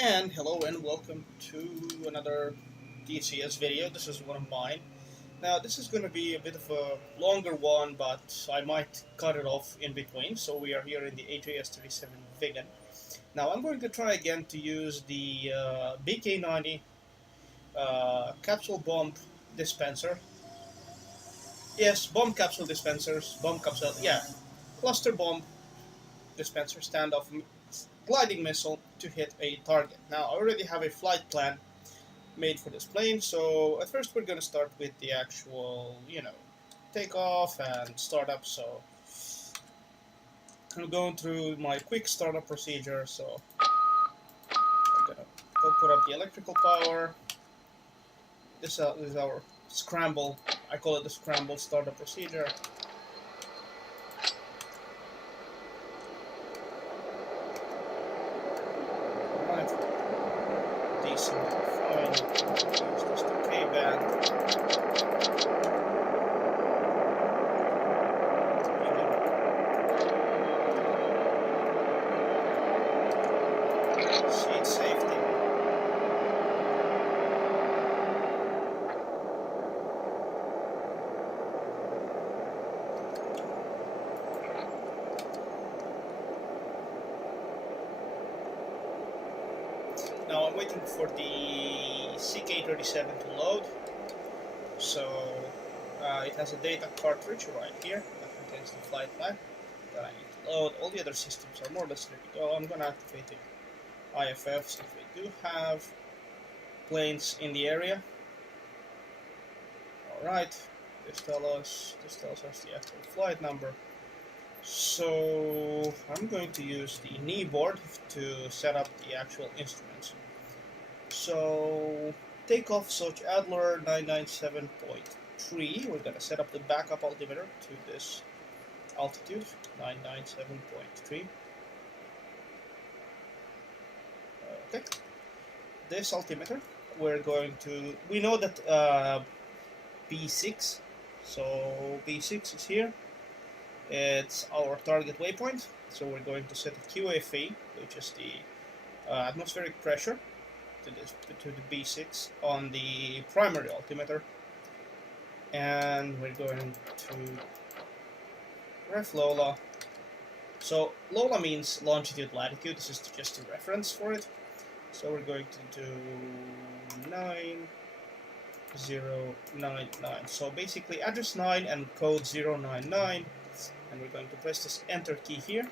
And hello and welcome to another DCS video. This is one of mine. Now this is going to be a bit of a longer one, but I might cut it off in between. So we are here in the AJS 37 Viggen. Now I'm going to try again to use the BK90 capsule bomb dispenser. Yes, bomb capsule dispensers, bomb capsule, yeah, cluster bomb dispenser standoff gliding missile to hit a target. Now I already have a flight plan made for this plane. So at first we're going to start with the actual, takeoff and startup. So I'm going through my quick startup procedure. So I'm going to go put up the electrical power. This is our scramble. I call it the scramble startup procedure. Right. Decent. Fine. Use this to K-band. Seat safety. Now I'm waiting for the CK37 to load. So it has a data cartridge right here that contains the flight plan that I need to load. All the other systems are more or less ready to go. I'm going to activate the IFFs if we do have planes in the area. Alright, this tells us the actual flight number. So I'm going to use the knee board to set up the actual instruments. So takeoff Soch Adler 997.3. We're going to set up the backup altimeter to this altitude 997.3. Okay, this altimeter we know that B6, so B6 is here. It's our target waypoint, so we're going to set a QFE, which is the atmospheric pressure, to the B6 on the primary altimeter, and we're going to ref Lola. So Lola means longitude latitude. This is just a reference for it. So we're going to do 9099. So basically address 9 and code 099, and we're going to press this enter key here.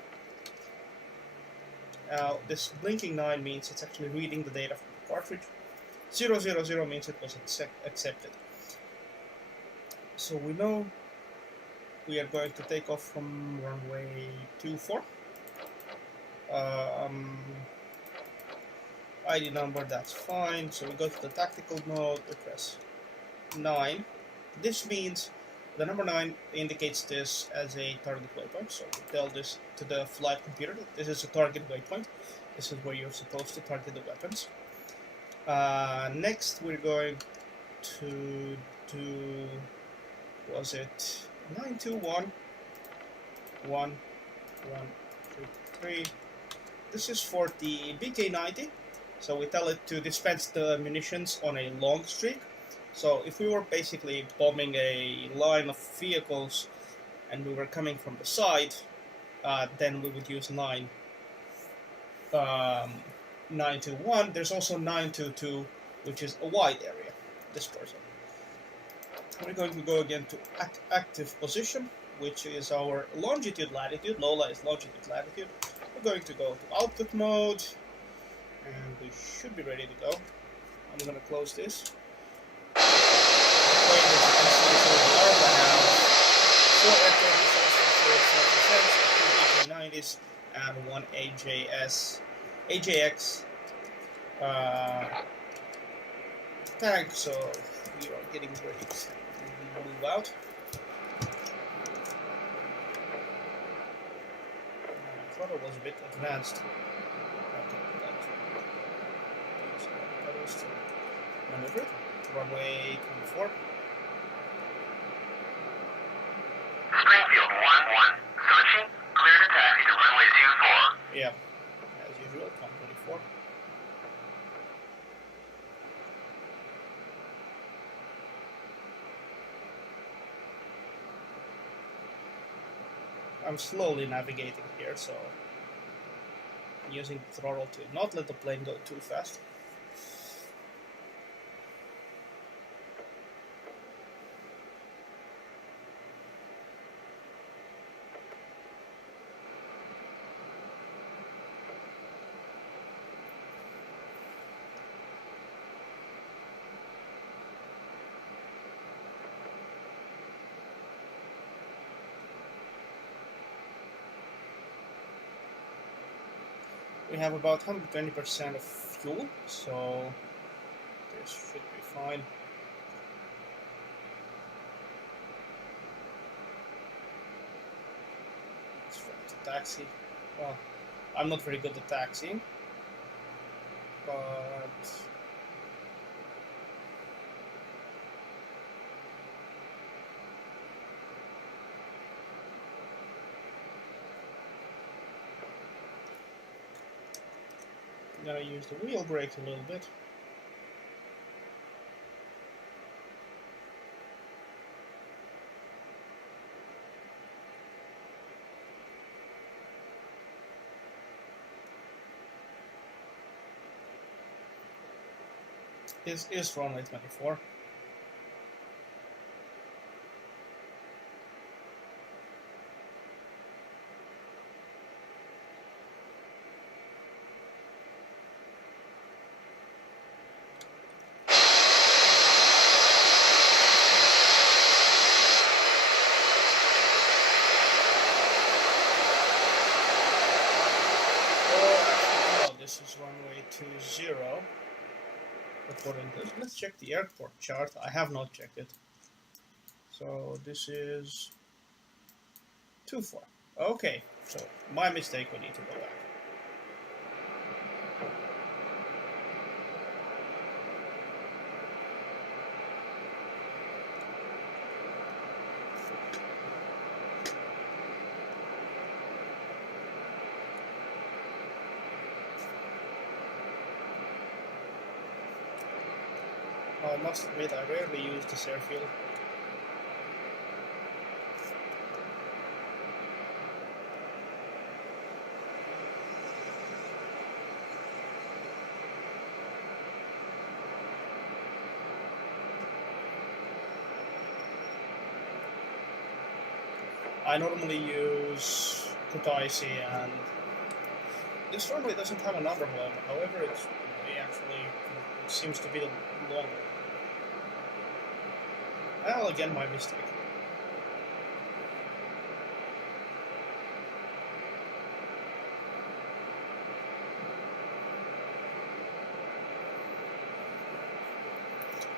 Now this blinking 9 means it's actually reading the data from the cartridge. 000 means it was accepted. So we know we are going to take off from runway 24. ID number, that's fine. So we go to the tactical mode, we press 9. This means the number 9 indicates this as a target waypoint. So we tell this to the flight computer that this is a target waypoint. This is where you're supposed to target the weapons. Next we're going to do, was it 921 1133. This is for the BK90. So we tell it to dispense the munitions on a long streak. So if we were basically bombing a line of vehicles and we were coming from the side, then we would use 921. There's also 922, which is a wide area, dispersal. We're going to go again to active position, which is our longitude latitude. Lola is longitude latitude. We're going to go to output mode, and we should be ready to go. I'm going to close this. Four F-36s, 2 BK90s, and 1 AJX tank. So we are getting ready to move out. I thought it was a bit advanced. Maneuver it. Runway 24. Springfield 1-1. Searching. Clear to taxi to runway 24. Yeah. As usual, 24. I'm slowly navigating here, so using the throttle to not let the plane go too fast. We have about 120% of fuel, so this should be fine. Let's try to taxi. Well, I'm not very good at taxiing, but I'm gonna use the wheel brake a little bit. This is runway 24. This is runway 20. According to this, let's check the airport chart. I have not checked it. So this is 24. Okay, so my mistake. We need to go back. I must admit, I rarely use this airfield. I normally use Kutaisi, and this runway doesn't have a number, however, it seems to be longer. Well, again, my mistake.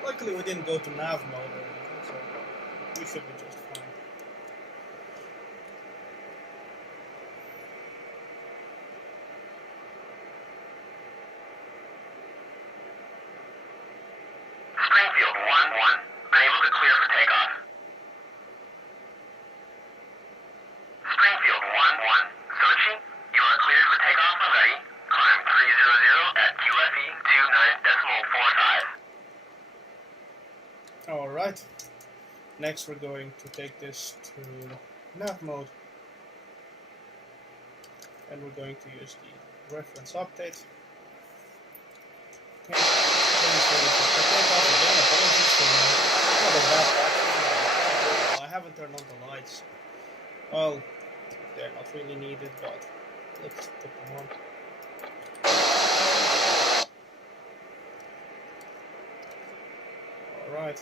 Luckily, we didn't go to nav mode or anything, so we should be just fine. Springfield 1-1. Unable to clear for takeoff. Springfield 1-1. Searching. You are cleared for takeoff already. Climb 300 at QFE 29.45. Alright. Next we're going to take this to nav mode. And we're going to use the reference update. Okay. I haven't turned on the lights. Well, they're not really needed, but let's put them on. Alright.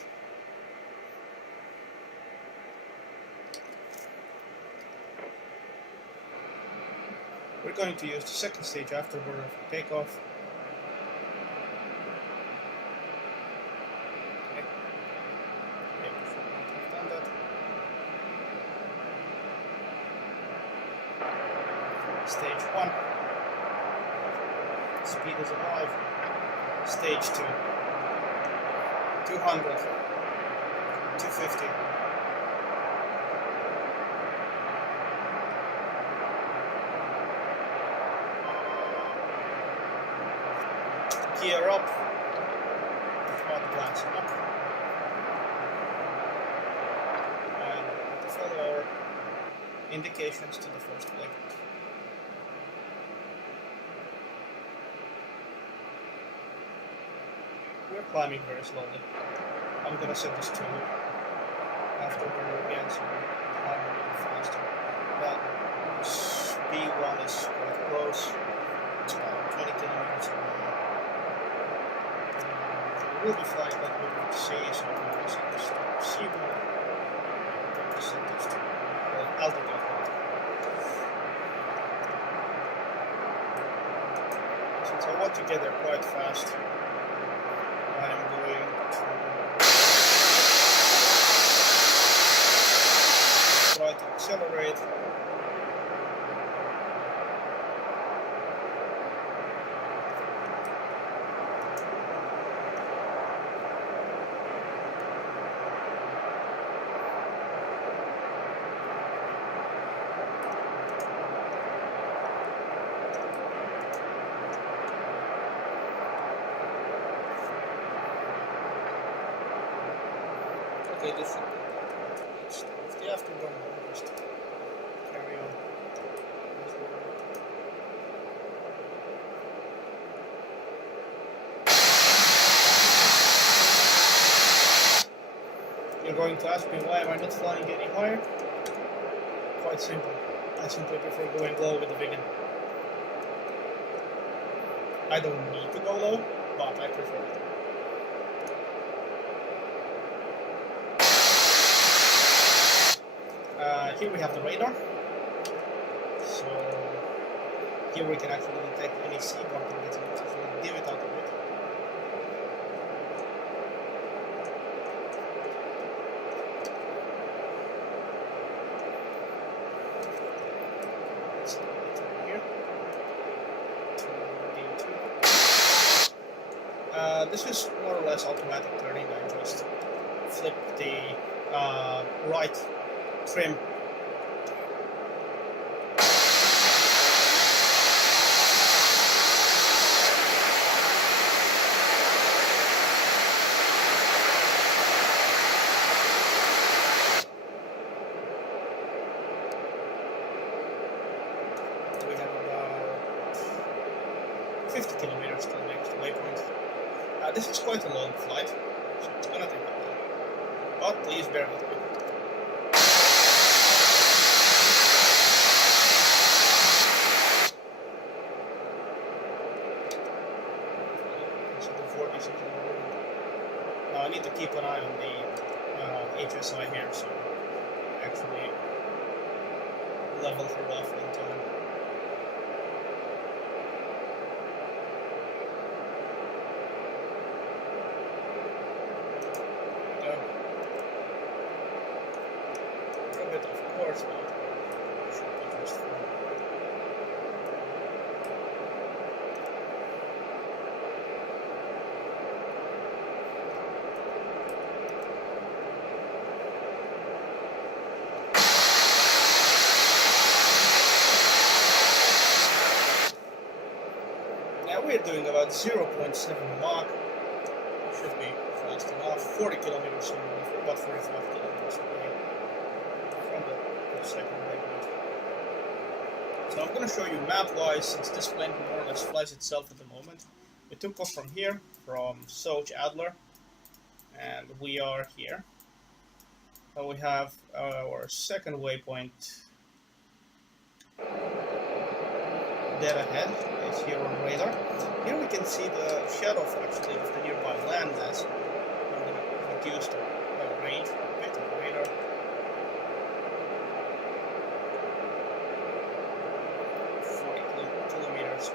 We're going to use the second stage afterburner for takeoff. Okay. Maybe we should not have done that. Stage 1. Speed is alive. Stage 2. 200. 250. Gear up. Hot glass up. And the follower. indications to the first waypoint. We're climbing very slowly. I'm gonna set this to afterburner again, so we climb a little faster. But B1 is quite close. It's about 20 kilometers away. We'll be flying a little bit with C, so I'm going to set this to C1. I'm going to set this to altitude. Since I want to get there quite fast, I'm going to try to accelerate. Okay, this should be let's start with the afterburner. Just carry on. You're going to ask me why am I not flying any higher? Quite simple. I simply prefer going low with the Viggen. I don't need to go low, but I prefer it. Here we have the radar, so here we can actually detect any seaborne targets and actually dim it out a bit. Let's turn here to D2. This is more or less automatic turning. I just flip the right trim. We have about 50 kilometers to the next waypoint. This is quite a long flight, so it's gonna take a while. But please bear with me. I need to keep an eye on the HSI here, so actually level her off in time. There we go. A bit of course, but it should be just fine. We're doing about 0.7 Mach. Should be fast enough. 40 kilometers away, about 45 kilometers away from the second waypoint. So I'm going to show you map-wise, since this plane more or less flies itself at the moment. We took off from here, from Soch Adler, and we are here. So we have our second waypoint dead ahead. It's here on radar. Here we can see the shadow actually of the nearby landmass. I'm going to reduce the range a bit of the radar. Kilometers.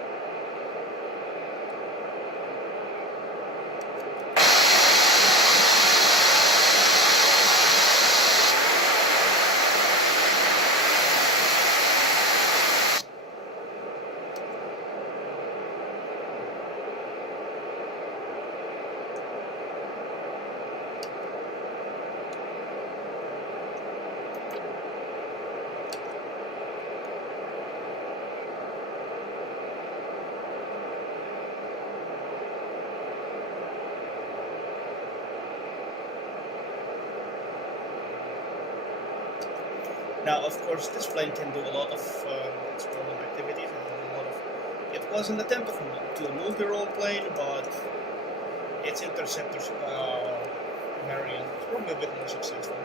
Now, of course, this plane can do a lot of exploring activities. It was an attempt to a multi-role plane, but its interceptor variant was probably a bit more successful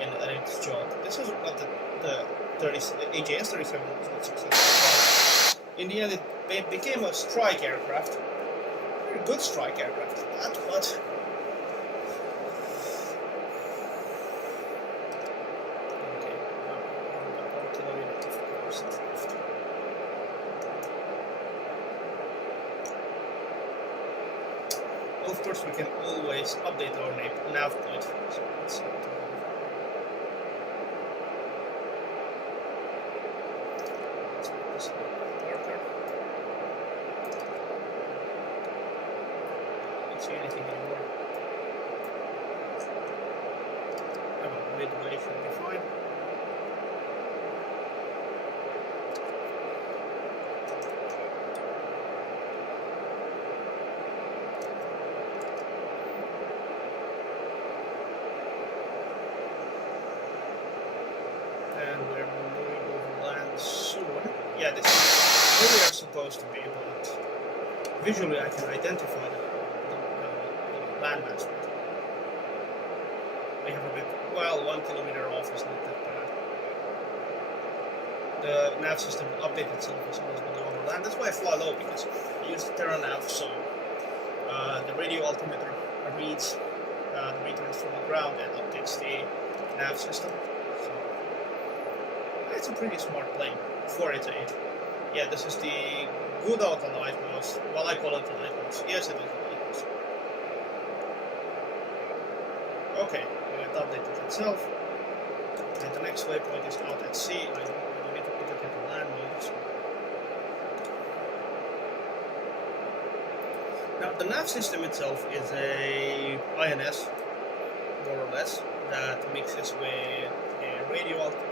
in its job. This is not the AJS 37 was not successful, but in the end it became a strike aircraft. Very good strike aircraft at that, but of course, we can always update our nav point. So let's see. Let's put this Banter. Don't see anything anymore. About midway should be fine. Yeah, this is where we are supposed to be, but visually I can identify the landmass. We have a bit, well, 1 kilometer off is not that bad. The nav system will update itself as soon as we go over land. That's why I fly low, because I use the Terra nav, so the radio altimeter reads the returns from the ground and updates the nav system. So it's a pretty smart plane for its age. Yeah, this is the good auto lighthouse. Well, I call it a lighthouse. Yes, it is a lighthouse. Okay, it updated itself. And the next waypoint is out at sea. I need to put it into land mode. So. Now, the nav system itself is a INS, more or less, that mixes with the radio altimeter.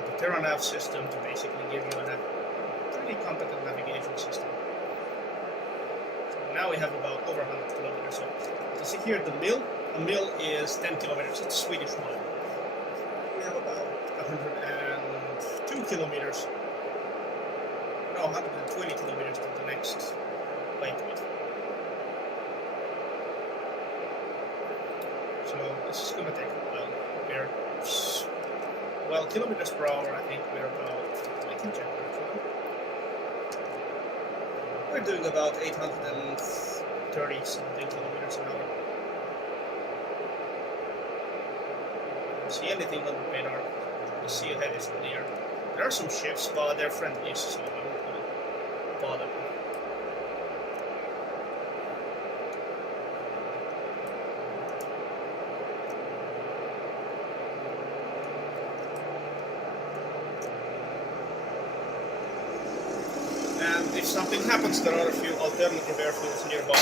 The Terra nav system to basically give you a pretty competent navigation system. So now we have about over 100 kilometers. So you see here the mill. A mill is 10 kilometers. It's a Swedish mile. We have about 102 kilometers. No, 120 kilometers to the next waypoint. So this is going to take a while. Well, kilometers per hour, I think we're about, I can check actually. We're doing about 830 something kilometers an hour. Don't see anything on the radar. The sea ahead is clear. There are some ships, but they're friendly, so I'm not going to bother them. And if something happens, there are a few alternative airfields nearby.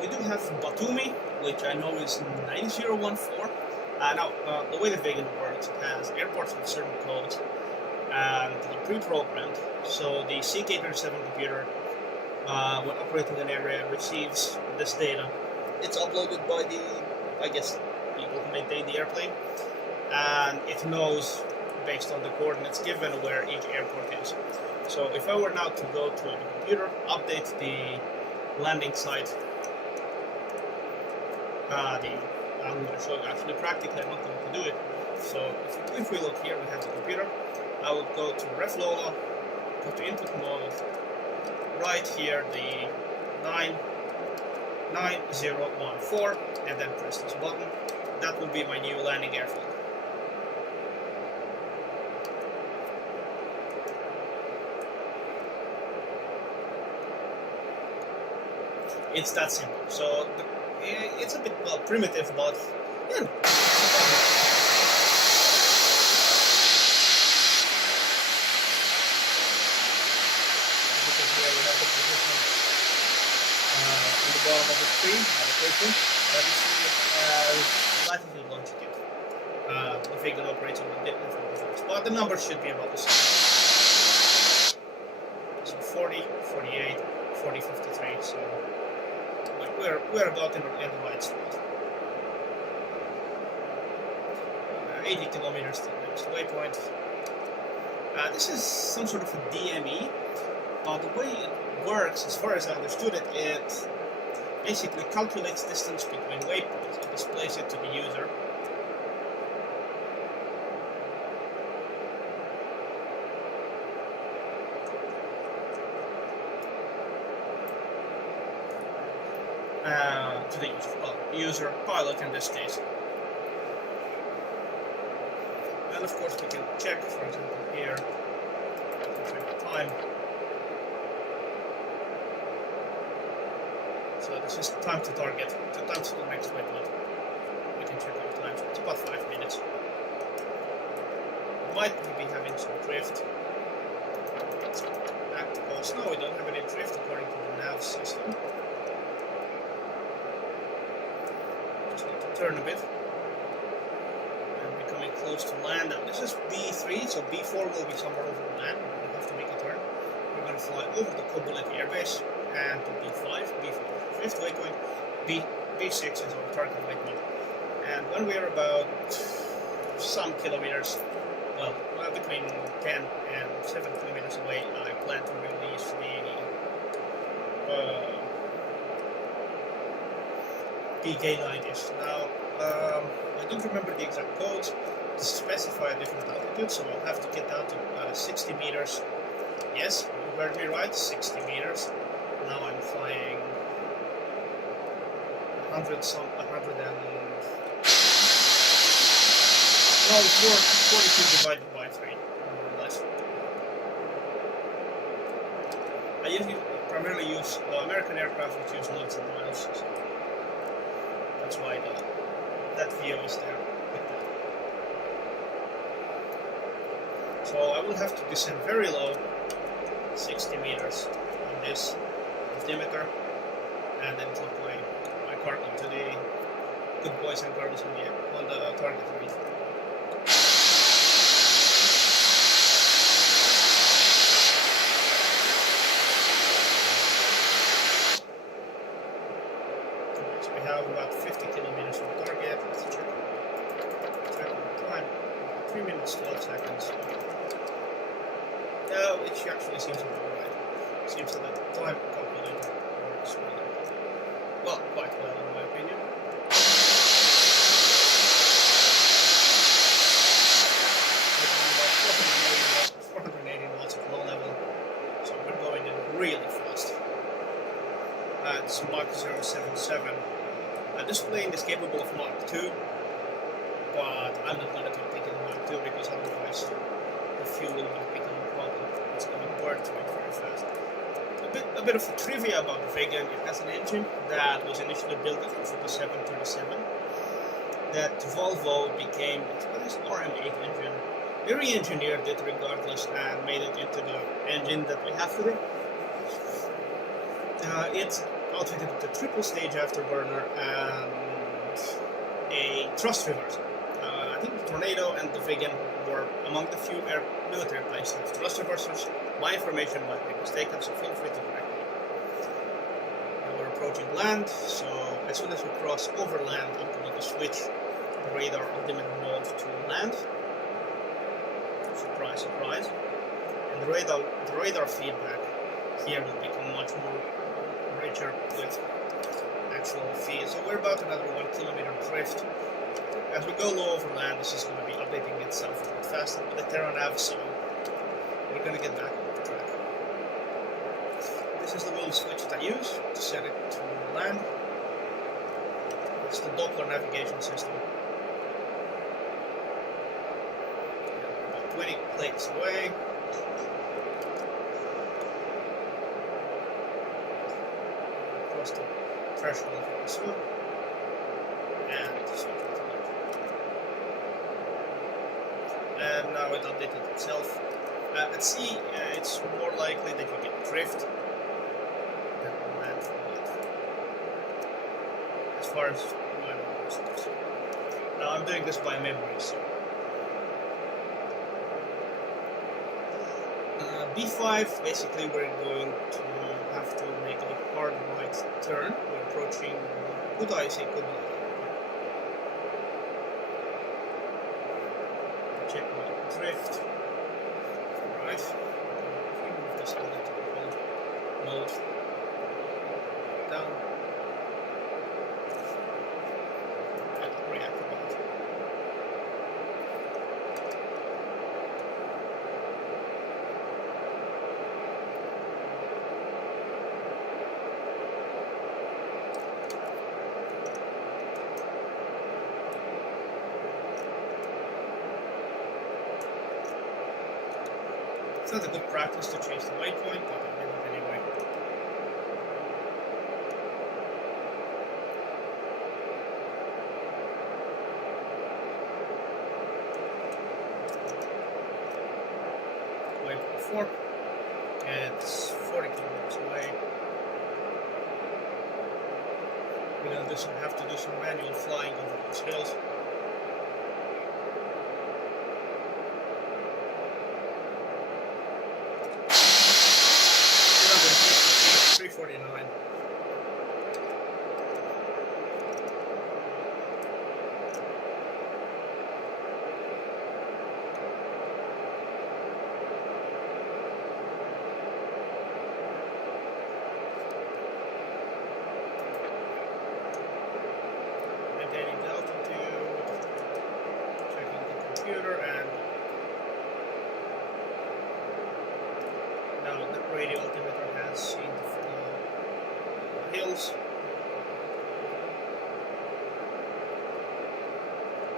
We do have Batumi, which I know is 9014. Now, the way the Viggen works, it has airports with certain codes, and they're pre-programmed. So the CK37 computer, when operating an area, receives this data. It's uploaded by the, I guess, people who maintain the airplane, and it knows, based on the coordinates given, where each airport is. So if I were now to go to the computer, update the landing site, I'm going to show you actually practically, I'm not going to do it. So if we look here, we have the computer. I would go to RefLola, go to input mode, right here the 9014, and then press this button. That will be my new landing airfield. It's that simple. So it's a bit, well, primitive, but yeah. On the bottom of the screen, that is the latitude longitude. The Viggen operates on the different versions, but the numbers should be about the same. So 40, 48, 40, 53. So we're about in the right spot. 80 kilometers to the next waypoint. This is some sort of a DME, but the way it works, as far as I understood it, it basically calculates distance between waypoints and displays it to the user. To the user pilot in this case. And of course we can check, for example, here, check the time. So this is time to target, so time to the next waypoint. We can check our time, so it's about 5 minutes. We might be having some drift. Let's go back to course. No, we don't have any drift according to the nav system. Just need to turn a bit. Coming close to land. Now this is B3, so B4 will be somewhere over the land. We're going to have to make a turn. We're going to fly over the Koboleti airbase and to B5, B4, fifth waypoint, B6 is our target waypoint. And when we are about some kilometers, well, between 10 and 7 kilometers away, I plan to release the BK90s. Now, I don't remember the exact codes to specify a different altitude, so I'll have to get down to 60 meters. Yes, you heard me right, 60 meters. Now I'm flying 100 and... No, 42 divided by 3, more or less. I usually primarily use American aircraft which use knots and miles, so that's why that VO is there. So I will have to descend very low, 60 meters on this altimeter, and then drop my cargo to the good boys and girls on the target reef. So we have about 50 kilometers from target. Let's check the time. 3 minutes 12 seconds. Yeah, which actually seems about right. Seems that the time calculator works really well, quite well in my opinion. About 480 knots of low level, so we're going in really fast. It's Mach 077. This plane is capable of Mach 2, but I'm not going to take it in Mach 2 because otherwise the fuel will become a problem. It's going to burn through it very fast. A bit of trivia about the Viggen. It has an engine that was initially built for the 737. That Volvo became this RM8 engine. They re-engineered it regardless and made it into the engine that we have today. It's outfitted with a triple stage afterburner and a thrust reverser. I think the Tornado and the Viggen were among the few military planes that have thrust reversers. My information might be mistaken, so feel free to correct me. We're approaching land, so as soon as we cross over land, I'm going to switch the radar altimeter mode to land. Surprise, surprise. And the radar feedback here will become much more richer with actual feed. So we're about another 1 kilometer drift. As we go low over land, this is going to be updating itself a bit faster with the Terra nav, so we're going to get back on the track. This is the wheel switch that I use to set it to land. It's the Doppler navigation system. About 20 plates away. Across the threshold very soon. And switch it to left. And now it updated itself. At sea, it's more likely that you get drift than on land from that. As far as my knowledge. Now I'm doing this by memory. So. B5, basically we're going to have to make a hard right turn. We're approaching Kutaisi Kubla. Check my drift. Alright. If we move this a little to mode. Down. And reactivate. It's not a good practice to change the waypoint, but I did it anyway. Waypoint 4. It's 40 kilometers away. We're gonna have to do some manual flying over these hills. 349. Maintaining the altitude, checking the computer, and now the radio altimeter has seen the hills.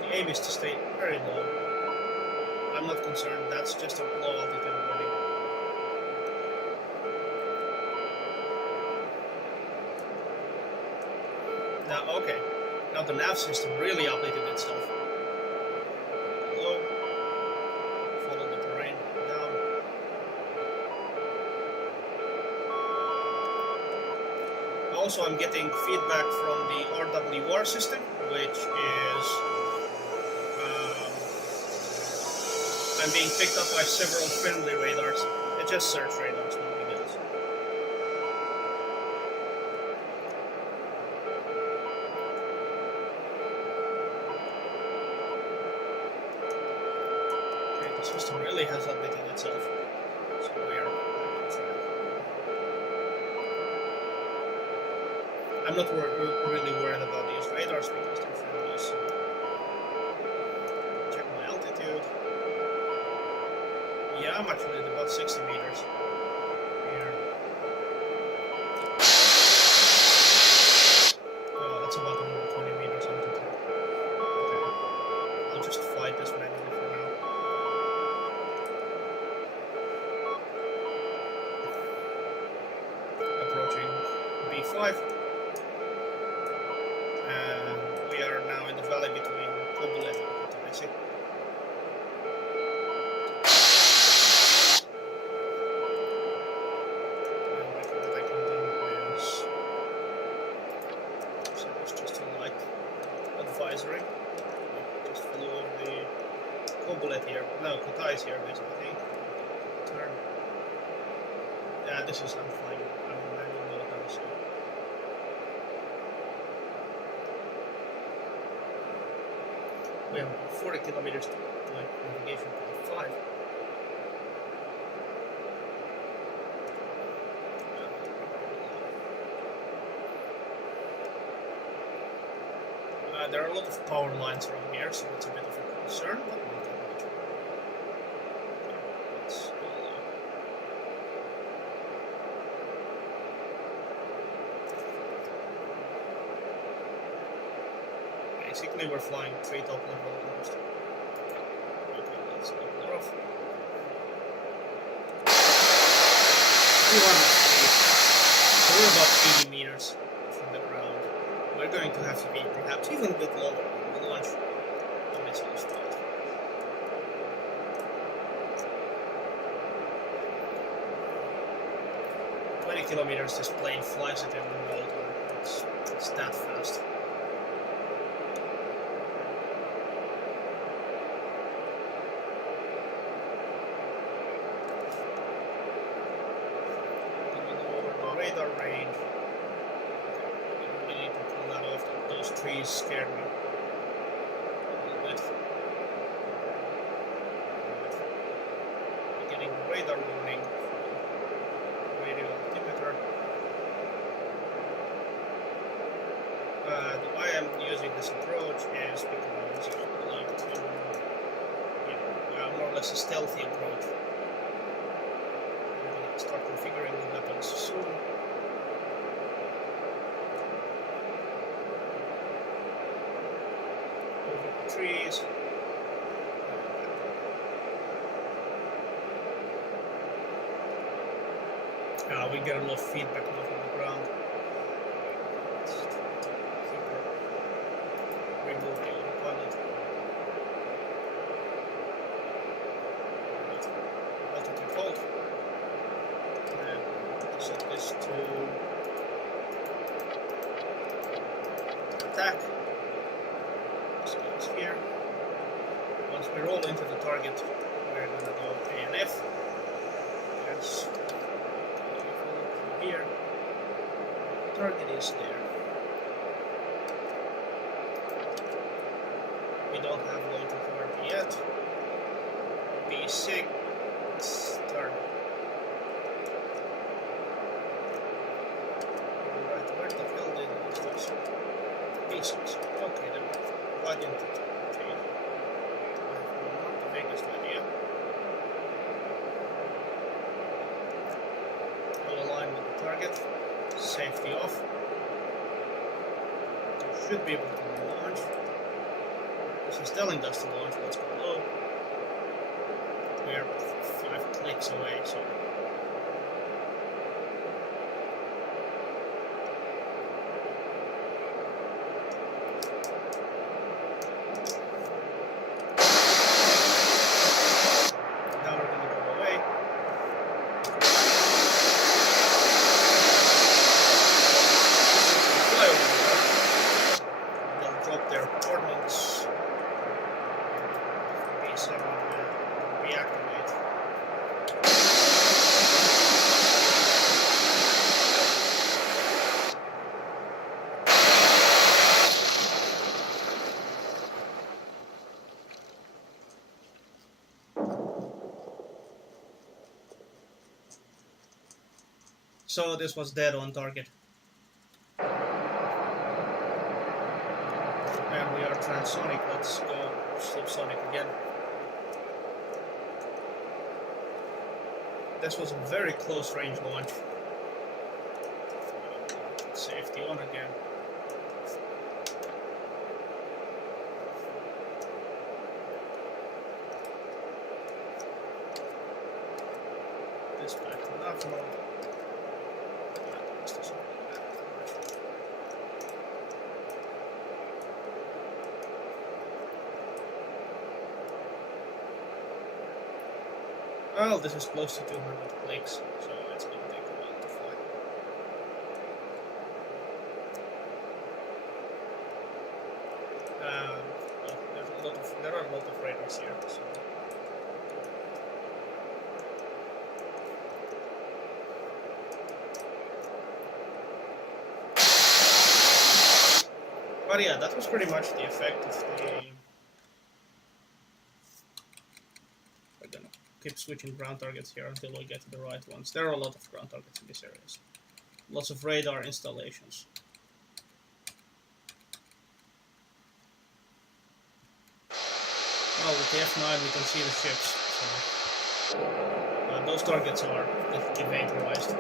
The aim is to stay very low. I'm not concerned, that's just a low altitude warning. Now, okay. Now the nav system really updated itself. Low. Follow the terrain down. Also, I'm getting feedback from the RWR system, which is I'm being picked up by several friendly radars. It's just search radars, nothing else. Okay, the system really has updated itself. So we are on track. I'm not really worried about these radars because they're friendly. So check my altitude. Yeah, I'm actually at about 60 meters here. Oh, that's about 120 meters altitude. Okay. I'll just fight this manually for now. Approaching B5. And we are now in the valley between Kobulet and Kutaisi. Advisory. Just flew over the Kobulet here. No, Kutaisi here basically. Turn. Yeah, this is I'm flying. I'm in manual mode now, so. We have 40 kilometers to like navigation to 5. There are a lot of power lines around here, so it's a bit of a concern, but not that much. Let's go along. Basically, we're flying 3 top level almost. Okay, let's level her off. 200 feet. So we're about 80 meters from the ground. We're going to have to be perhaps even a bit lower when we launch the missile spot. Kilometers this plane flies at every mode. It's that fast. radar range. We need to pull that off. Those trees scared me a little bit. We're getting radar warning from radio altimeter. Why I'm using this approach is because I like to, more or less a stealthy approach. I'm going to start configuring the weapons soon. Over the trees. We get a lot of feedback now from the ground. Remove the autopilot. Altitude hold. And set this to attack. This goes here. Once we roll into the target, we're going to go ANF. Yes. Here. The target is there. We don't have launch authority yet. B6 turn. Right, where the hell did it was? B6. Okay, then why didn't it change? I have not the biggest idea. We'll align with the target. Safety off. We should be able to launch. This is telling us to launch. Let's go low. We are 5 clicks away, so. Now we're going to go away. Fly over there. They'll drop their coordinates. B7 will reactivate. So this was dead on target. And we are transonic. Let's go subsonic again. This was a very close range launch. Safety on again. This back to nav mode. Well, this is close to 200 clicks, so it's going to take a while to fly. Well, there are a lot of radars here, so. But yeah, that was pretty much the effect of the. We're gonna keep switching ground targets here until we get to the right ones. There are a lot of ground targets in this area. Lots of radar installations. Well, with the F9 we can see the ships, so those targets are vaporized.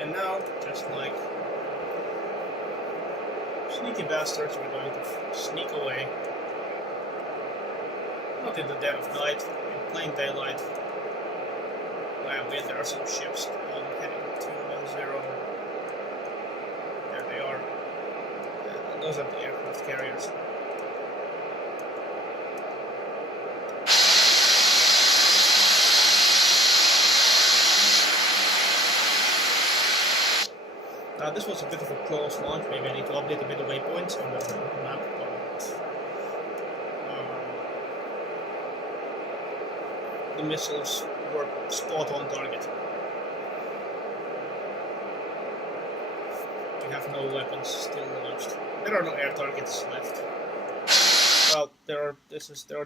And now, just like sneaky bastards, we're going to sneak away. Not in the dead of night, in plain daylight. Wow, there are some ships heading 210. There they are. And those are the aircraft carriers. This was a bit of a close launch. Maybe I need to update a bit of waypoints on the map, but the missiles were spot on target. We have no weapons still launched. There are no air targets left. Well, there are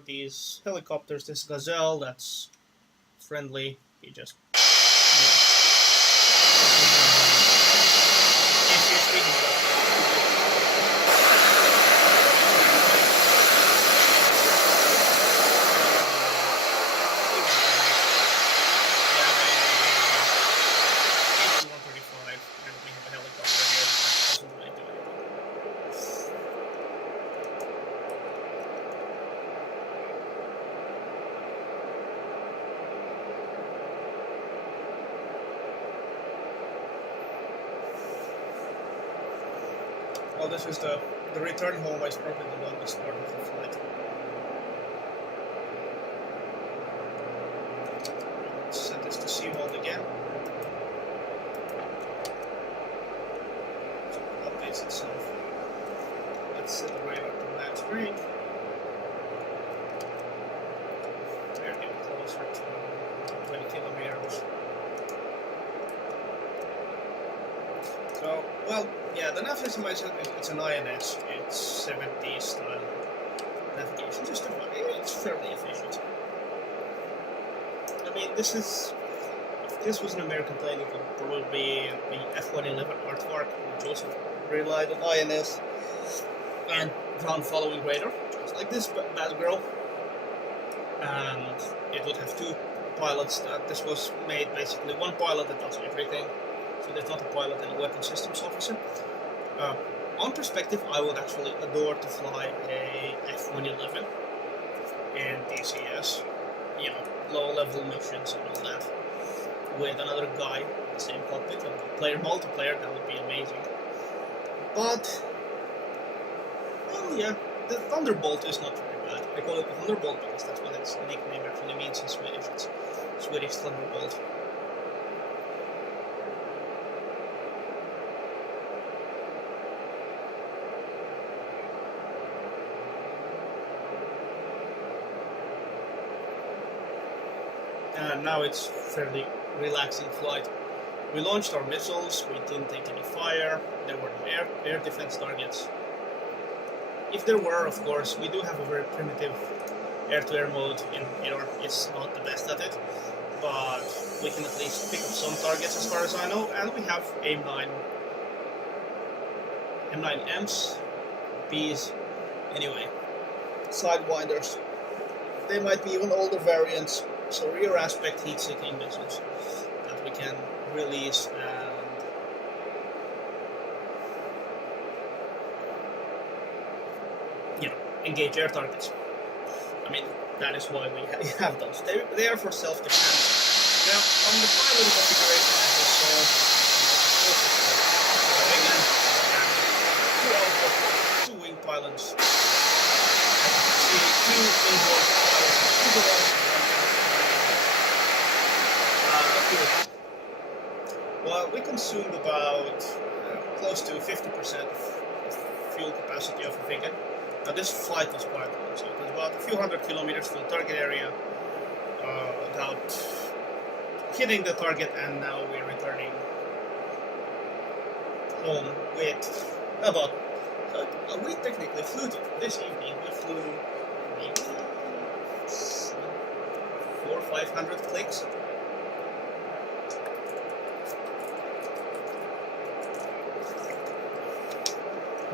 these helicopters. This Gazelle that's friendly. He just well, this is the return home. Is probably the longest part of the flight. Let's set this to sea mode again. So it updates itself. Let's set the radar to max speed. We're getting closer to 20 kilometers. So, well, yeah, the nav system I said it's an INS. It's 70s style navigation system, but it's fairly efficient. I mean, if this was an American plane, it would probably be the F-111 Aardvark, which also relied on INS and ground following radar, just like this bad girl. And it would have two pilots. This was made basically one pilot that does everything. So there's not a pilot and a weapon systems officer. On perspective, I would actually adore to fly a F-111 in DCS, you know, low-level missions and all that, with another guy in the same cockpit, and multiplayer, that would be amazing. But, well, yeah, the Thunderbolt is not very bad. I call it the Thunderbolt because that's what its nickname actually means in Swedish. It's Swedish Thunderbolt. And now it's fairly relaxing flight. We launched our missiles, we didn't take any fire, there were no air defense targets. If there were, of course, we do have a very primitive air-to-air mode in here. It's not the best at it, but we can at least pick up some targets as far as I know, and we have M9Ms, Bs, anyway, Sidewinders. They might be even older variants. So rear aspect heat-seeking missiles that we can release and engage air targets. I mean, that is why we have those. They are for self-defense. Now, on the pilot configuration, as you saw, Viggen and two wing pilots. See, two inboard pilots. Well, we consumed about close to 50% of fuel capacity of a Viggen. Now this flight was quite long, so it was about a few hundred kilometers from the target area, without hitting the target, and now we're returning home with about, we technically flew this evening, we flew maybe 400 or 500 clicks.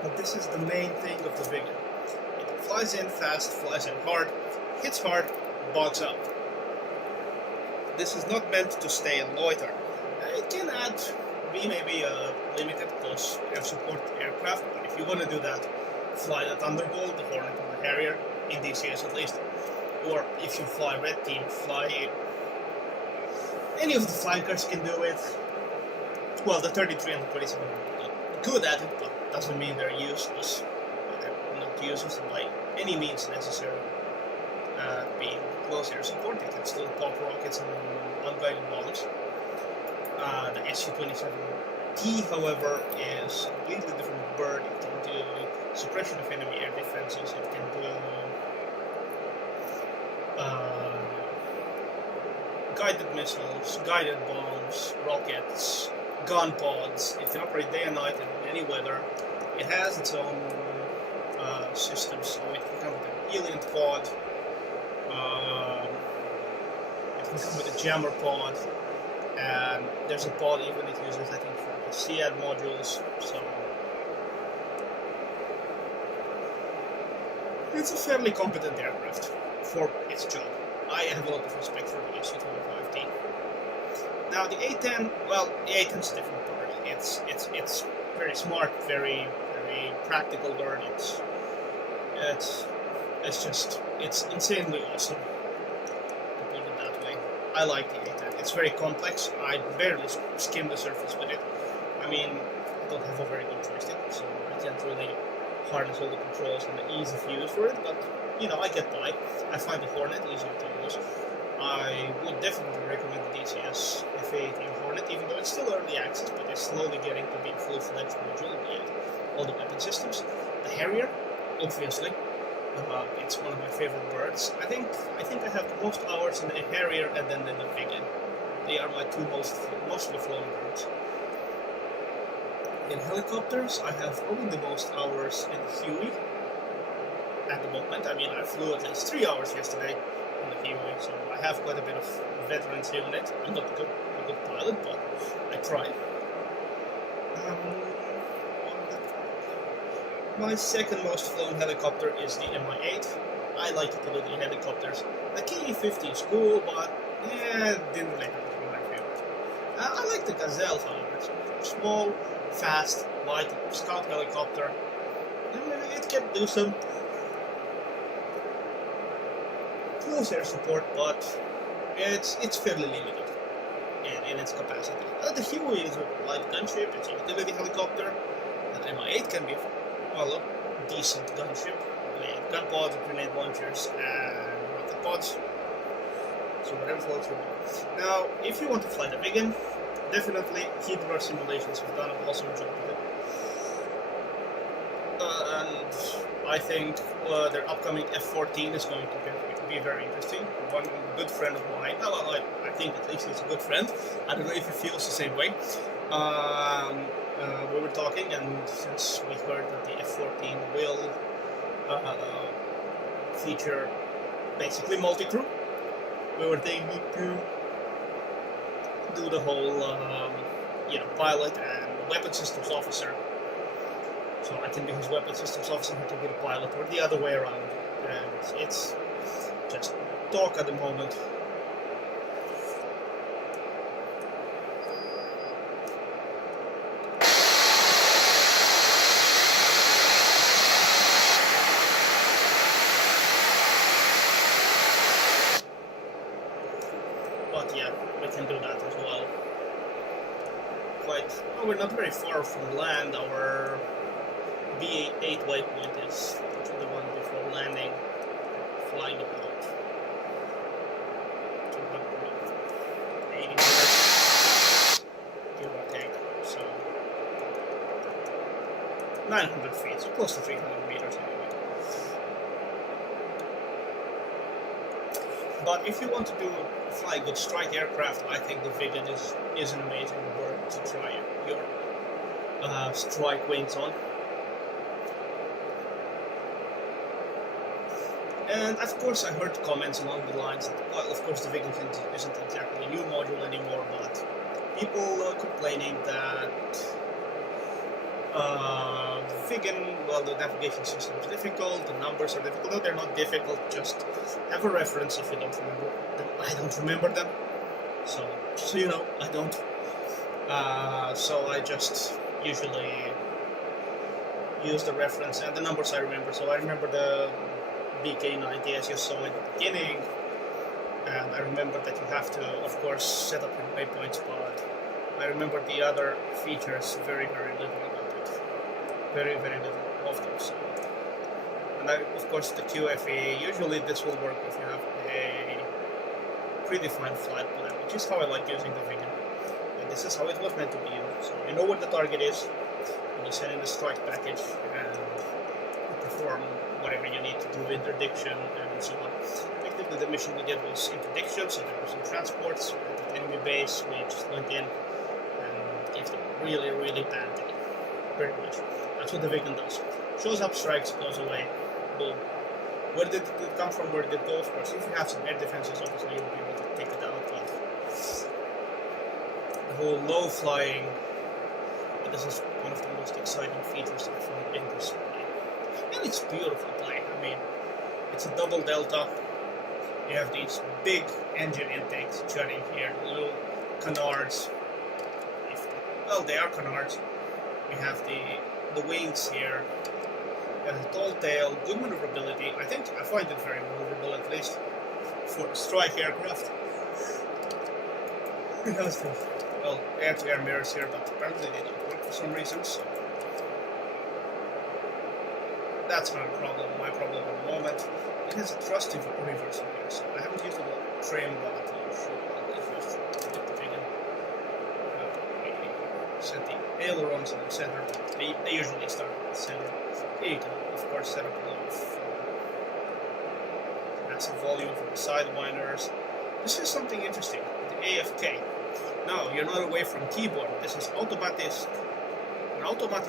But this is the main thing of the Viggen. It flies in fast, flies in hard, hits hard, bogs up. This is not meant to stay and loiter. It can be maybe a limited close air support aircraft, but if you want to do that, fly the Thunderbolt, the Hornet, and the Harrier, in DCS at least. Or if you fly Red Team, fly any of the flankers can do it. Well, the 33 and the 27 are good at it, but doesn't mean they're useless. They're not useless by any means necessary. Being close air support, they can still pop rockets and unguided bombs. The SU-27 T, however, is a completely different bird. It can do suppression of enemy air defenses, it can do guided missiles, guided bombs, rockets, gun pods. It can operate day and night in any weather. It has its own systems, so it can come with an alien pod, it can come with a jammer pod, and there's a pod even it uses, I think, for the SEAD modules, so it's a fairly competent aircraft for its job. I have a lot of respect for the SU-25T. Now the A-10, well, the A-10's a different bird. It's very smart, very practical bird. It's insanely awesome, to put it that way. I like the A-10. It's very complex. I barely skim the surface with it. I mean, I don't have a very good joystick, so I can't really harness all the controls and the ease of use for it, but you know, I get by. I find the Hornet easier to use. I would definitely recommend the DCS A18 Hornet, even though it's still early access, but it's slowly getting to be a full-fledged module with all the weapon systems. The Harrier, obviously, it's one of my favorite birds. I think I have the most hours in the Harrier and then in the Viggen. They are my two mostly flown birds. In helicopters, I have probably the most hours in Huey at the moment. I mean, I flew at least 3 hours yesterday in the Huey, so I have quite a bit of veterancy on it. I'm not a good pilot, but I try. My second most flown helicopter is the Mi-8. I like utility helicopters. The Ki-50 is cool, but didn't really have to be my favorite. I like the Gazelle, however. It's small, fast, light scout helicopter. It can do some close air support, but it's fairly limited in its capacity. The Huey is a light gunship. It's a utility helicopter. The Mi-8 can be a decent gunship with gun pods, grenade launchers, and rocket pods. So whatever floats your boat. Now, if you want to fly the Viggen, definitely heat rush simulations have done an awesome job with it. And I think their upcoming F-14 is going to be very interesting. One good friend of mine, I think at least he's a good friend. I don't know if he feels the same way. We were talking, and since we heard that the F-14 will feature basically multi-crew, we were thinking to do the whole, pilot and weapon systems officer. So I can be his weapon systems officer, he can be the pilot, or the other way around. And it's just talk at the moment. But yeah, we can do that as well. We're not very far from land. Our B8 waypoint is the one before landing, flying about 280 meters, give or take. So 900 feet, so close to 300 meters anyway. But if you want to fly good strike aircraft, I think the Viggen is an amazing bird to try your strike wings on. And of course I heard comments along the lines that, well, of course the Viggen isn't exactly a new module anymore, but people complaining that Viggen, well, the navigation system is difficult, the numbers are difficult. No, they're not difficult, just have a reference if you don't remember them. I don't remember them, so you know, I don't. So I just usually use the reference and the numbers I remember. So I remember the BK90 as you saw in the beginning, and I remember that you have to, of course, set up your waypoints, but I remember the other features very little about it. Very little of them. So. And of course the QFE, usually this will work if you have a predefined flight plan, which is how I like using the Viggen. And this is how it was meant to be used. So you know what the target is, and you send in the strike package, and you perform whatever you need to do, interdiction, and so on. Effectively, the mission we did was interdiction, so there were some transports at the enemy base. We just went in and gave them really, really bad day. Pretty much. That's what the Viggen does. Shows up, strikes, goes away, boom. Where did it come from? Where did it go? Of course, if you have some air defenses, obviously you'll be able to take it out. But the whole low flying, this is one of the most exciting features I find in this plane. And it's beautiful plane. I mean, it's a double delta. You have these big engine intakes jutting here, little canards. Well, they are canards. We have the wings here. You have a tall tail, good maneuverability. I find it very maneuverable, at least for a strike aircraft. It has the, well, air-to-air mirrors here, but apparently they don't work for some reason, so that's not a problem. My problem at the moment, it has a thrust reversal here, so I haven't used the trim, but you should always use the Viggen. Set the ailerons in the center, but they usually start at the center. Here you can, of course, set up a lot of massive volume for the sidewinders. This is something interesting, the AFK. Now, you're not away from keyboard. This is an automatisch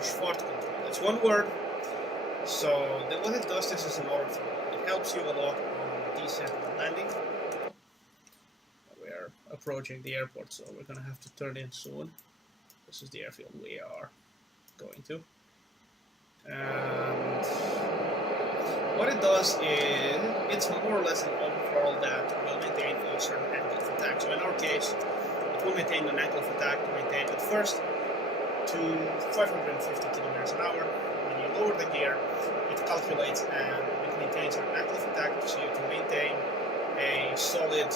fart control. It's one word. So what it does, this is an order flow. It helps you a lot on descent and landing. We're approaching the airport, so we're going to have to turn in soon. This is the airfield we are going to. And what it does is, it's more or less an overhaul that will maintain a certain angle of attack. So in our case, it will maintain an angle of attack to maintain at first to 550 kilometers an hour. When you lower the gear, it calculates and it maintains an angle of attack so you can maintain a solid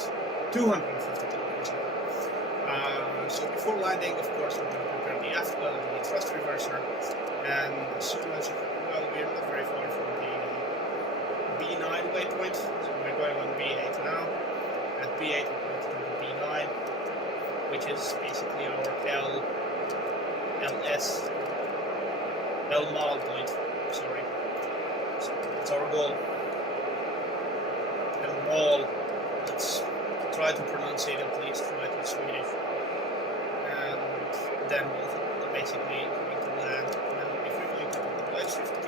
250 kilometers an hour. So before landing, of course, we're going to prepare the thrust reverser, and as soon as, well, we're not very far from the B9 waypoint, so we're going on B8 now. At B8, we're going to do the B9, which is basically our L point, sorry. So that's our goal. L-Mal, let's try to pronounce it at least right in Swedish. And then we'll basically going to land. Now, if we're going to do the right shift K,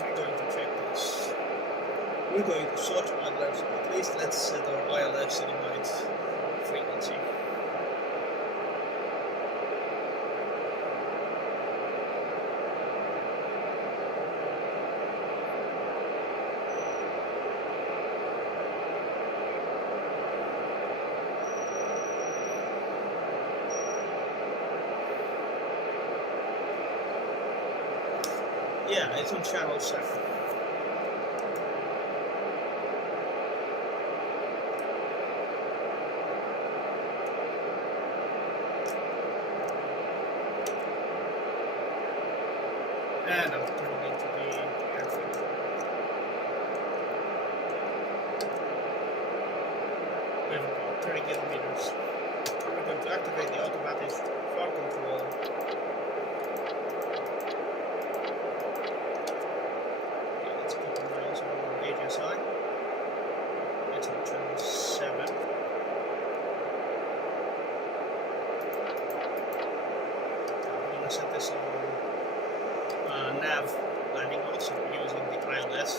we're going to check this. We're going to sort others, so at least let's set our ILS to the right frequency. Yeah, it's on channel 7. And I'm turning into the airfield. We have about 30 kilometers. We're going to activate the automatic flight control. AJS. It's on channel 7. I'm going to set this on nav landing mode, so we're using the ILS.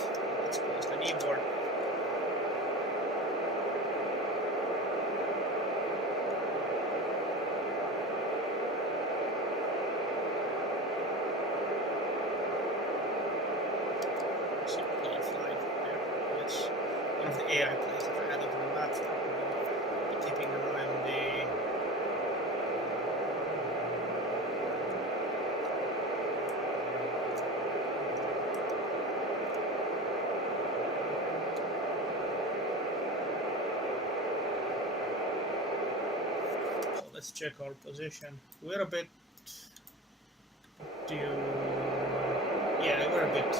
Let's close the kneeboard. One of the AI planes that I added to the map, so I'll be keeping an eye on the so let's check our position. We're a bit yeah, we're a bit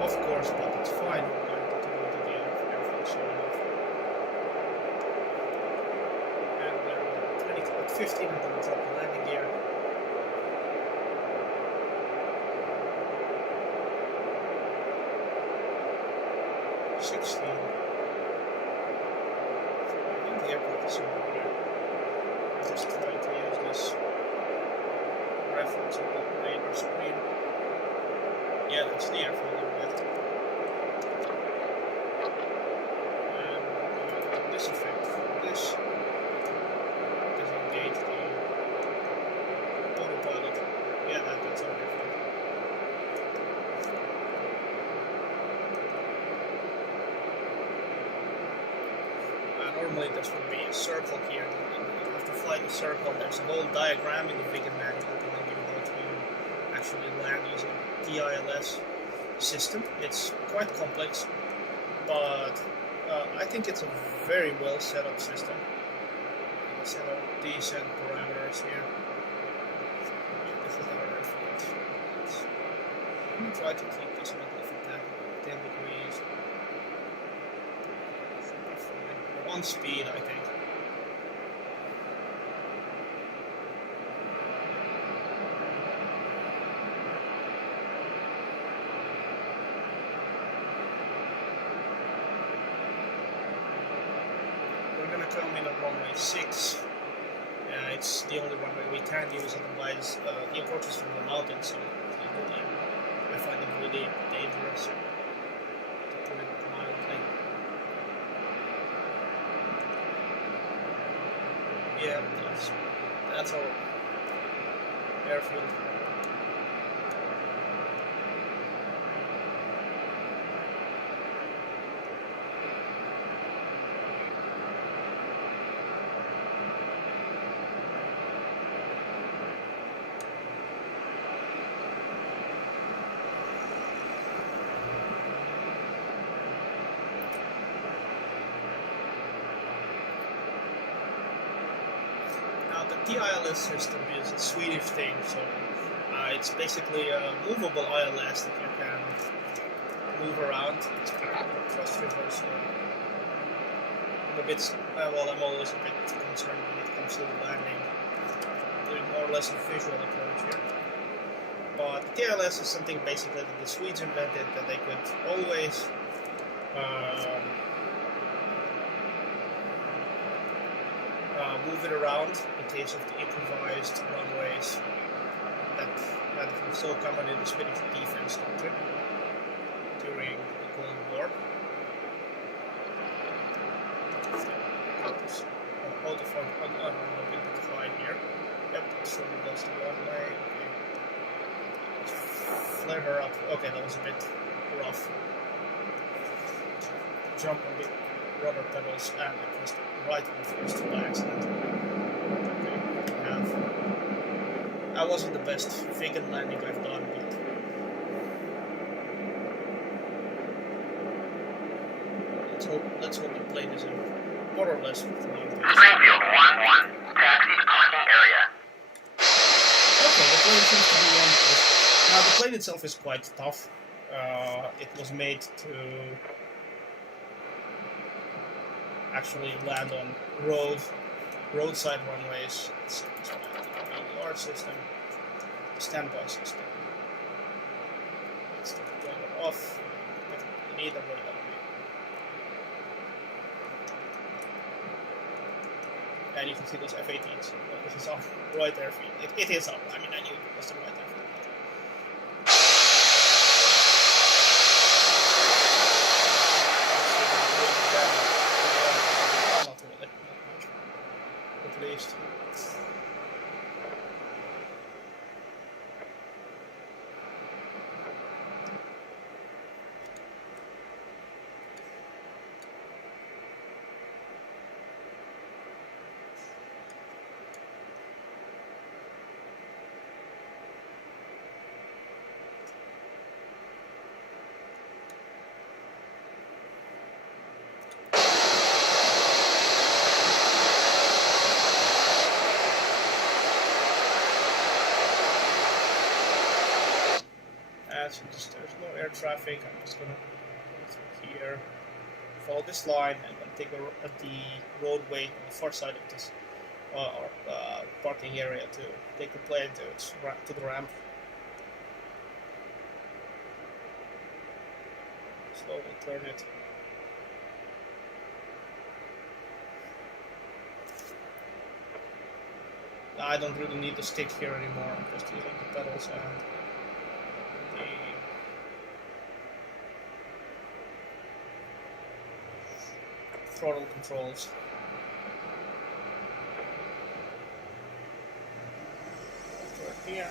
off course, but it's fine. 15 and then drop the landing gear. I think the airport is somewhere here. I'm just trying to use this reference on the radar screen. Yeah, that's the airfield on the left. And this effect from this disengage the autopilot. Yeah, that's our airfield. Normally this would be a circle here, and you have to fly the circle. There's a whole diagram in the Viggen manual telling you how to actually land using DCS system. It's quite complex, but I think it's a very well set up system. Set up decent parameters here. Yeah, this is our airfield. Let me try to keep this on a different 10 degrees. On speed, I think. We're gonna come in at runway 6. It's the only runway we can use, otherwise the approach is from the mountain, so I find it really dangerous, to put it mildly. Yeah, that's our airfield. The DCS system is a Swedish thing, so it's basically a movable ILS that you can move around. It's thrust reversal. I'm always a bit concerned when it comes to landing, doing more or less a visual approach here. But DCS is something basically that the Swedes invented, that they could always move it around in case of the improvised runways that were so common in the Swedish defense doctrine during the Cold War. Hold the front a little bit high here. Yep, so that's the runway. Okay. Let's flare her up. Okay, that was a bit rough. Jump on the rudder pedals and I pressed the right one first by accident. Okay, that wasn't the best Viggen landing I've done, but let's hope the plane is in more or less flying pace. Springfield 1-1, taxi parking area. Okay, the plane seems to be one place. Now the plane itself is quite tough. It was made to actually land on roadside runways. It's the BDR system, the standby system. Let's take the plane off. We need a radar. And you can see those F-18s. This is up, right airfield. It is up. I mean, I knew it was the right airfield. Not really, not much. At least. There's no air traffic. I'm just gonna go here, follow this line, and then take a look at the roadway on the far side of this or parking area to take the plane to the ramp. Slowly turn it. I don't really need the stick here anymore. I'm just using the pedals and the throttle controls. Right here.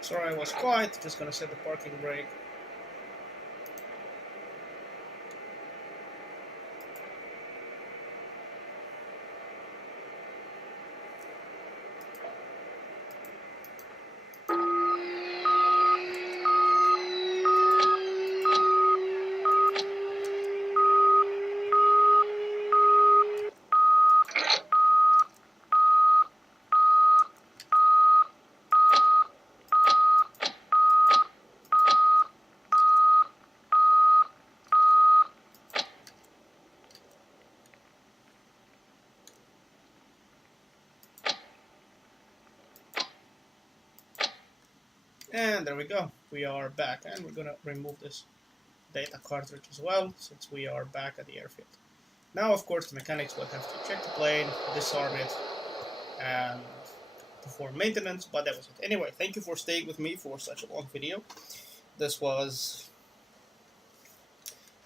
Sorry, I was quiet. Just gonna set the parking brake. And there we go. We are back, and we're gonna remove this data cartridge as well, since we are back at the airfield. Now, of course, the mechanics will have to check the plane, disarm it, and perform maintenance, but that was it. Anyway, thank you for staying with me for such a long video. This was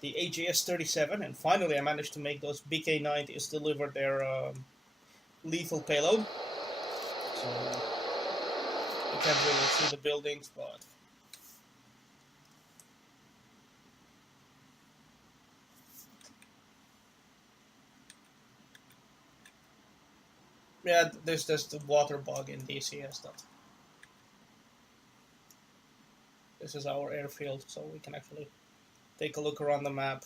the AJS 37, and finally I managed to make those BK-90s deliver their lethal payload. So you can't really see the buildings, but yeah, there's just the water bug in DCS. This is our airfield, so we can actually take a look around the map.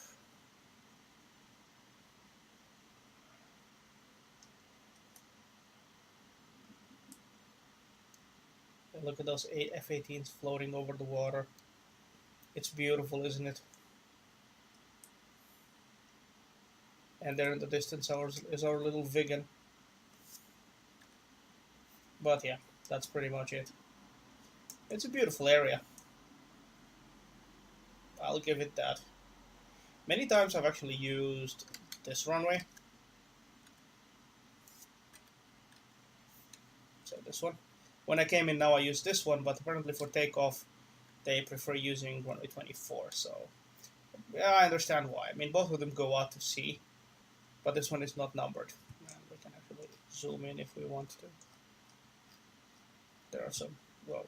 And look at those F-18s floating over the water. It's beautiful, isn't it? And there in the distance is our little Viggen. But yeah, that's pretty much it. It's a beautiful area. I'll give it that. Many times I've actually used this runway. So this one. When I came in now I used this one, but apparently for takeoff they prefer using runway 24. So yeah, I understand why. I mean, both of them go out to sea, but this one is not numbered. And we can actually zoom in if we want to. There are some, well,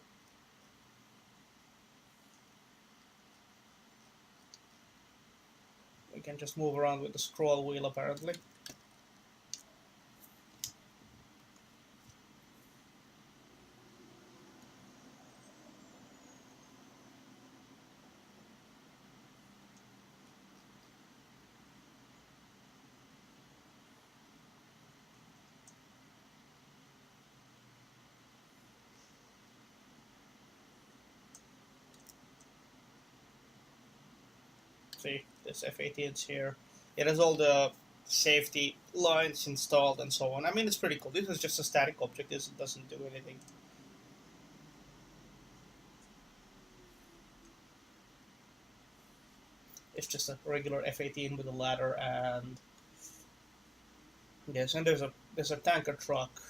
we can just move around with the scroll wheel apparently. See, this F-18's here. It has all the safety lines installed and so on. I mean, it's pretty cool. This is just a static object. This doesn't do anything. It's just a regular F-18 with a ladder and yes, and there's a tanker truck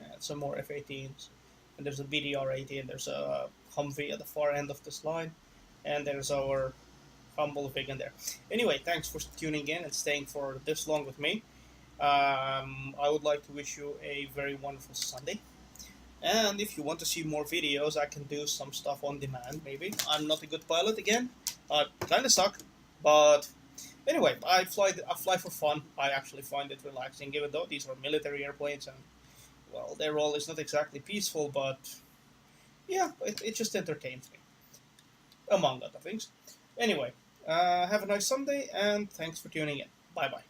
and some more F-18s, and there's a BDR-18. There's a Humvee at the far end of this line, and there's our humble Viggen there. Anyway, thanks for tuning in and staying for this long with me. I would like to wish you a very wonderful Sunday. And if you want to see more videos, I can do some stuff on demand, maybe. I'm not a good pilot again. I kind of suck. But anyway, I fly for fun. I actually find it relaxing, even though these are military airplanes and, well, their role is not exactly peaceful, but yeah, it just entertains me, among other things. Anyway, have a nice Sunday, and thanks for tuning in. Bye-bye.